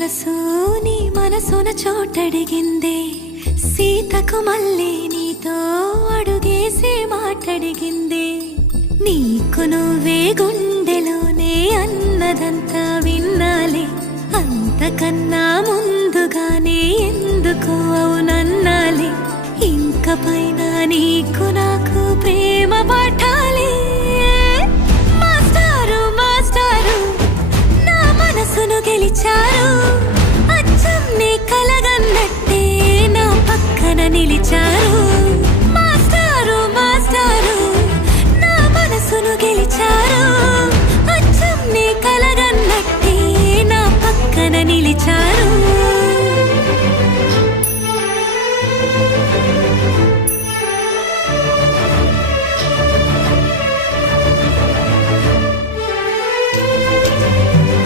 మనసు నీ మనసున చోటడిగిందే సీతకు మళ్ళీ నీతో అడుగేసి మాటడిగిందే నీకు నువ్వే గుండెలోనే అన్నదంతా విన్నాలే అంతకన్నా ముందుగానే ఎందుకు అవునన్నాలే ఇంక పైన నీకు నాకు ప్రేమ పాఠాలే మాస్టారు మాస్టారు నా మనసును గెలిచారు అచ్చం నీ కలగన్నట్టే నా పక్కన నిలిచారు